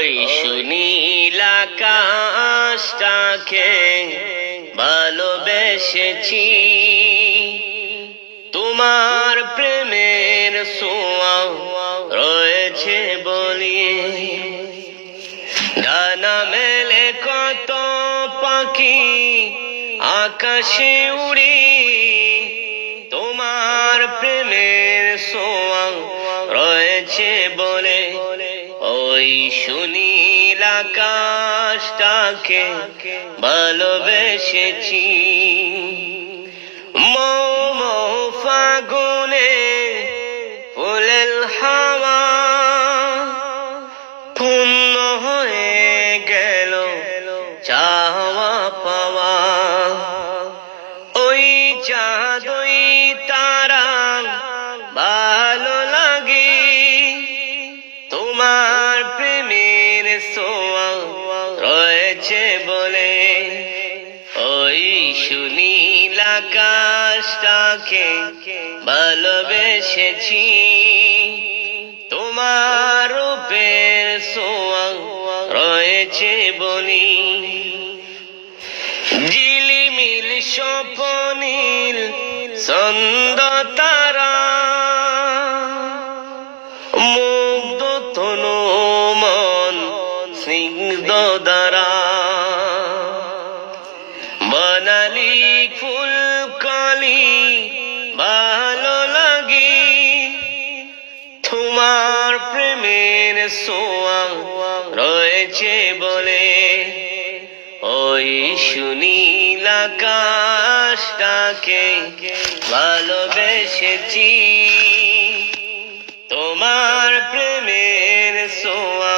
ওই সুনীল আকাশটাকে ভালোবেসেছি। তোমার প্রেমের সোয়া রয়েছে বলি। ডানা মেলে কত পাখি আকাশে উড়ি আকাশটাকে ভালোবেসেছি। মৌ আকাশটাকে ভালোবেসেছি। তোমার রূপের সোয়া রয়েছে বলি। ঝিলিমিল স্বপনীল সন্দ তারা মুগ্ধ তনু মন স্নিগ্ধ দ্বারা। বনালি ফুল কলি ভালো লাগে। তোমার প্রেমের সোয়া রয়েছে বলে। ওই সুনীল আকাশটাকে ভালোবেসেছি। তোমার প্রেমের সোয়া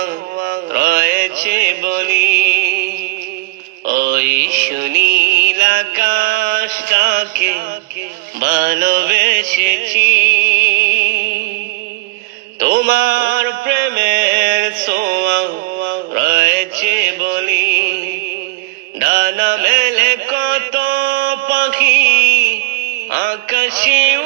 রয়েছে বলি। ওই সুনীল আকাশটাকে ভালোবেসেছি। তোমার প্রেমের সোয়া রয়েছে বলি। ডানা মেলে কত পাখি আকাশে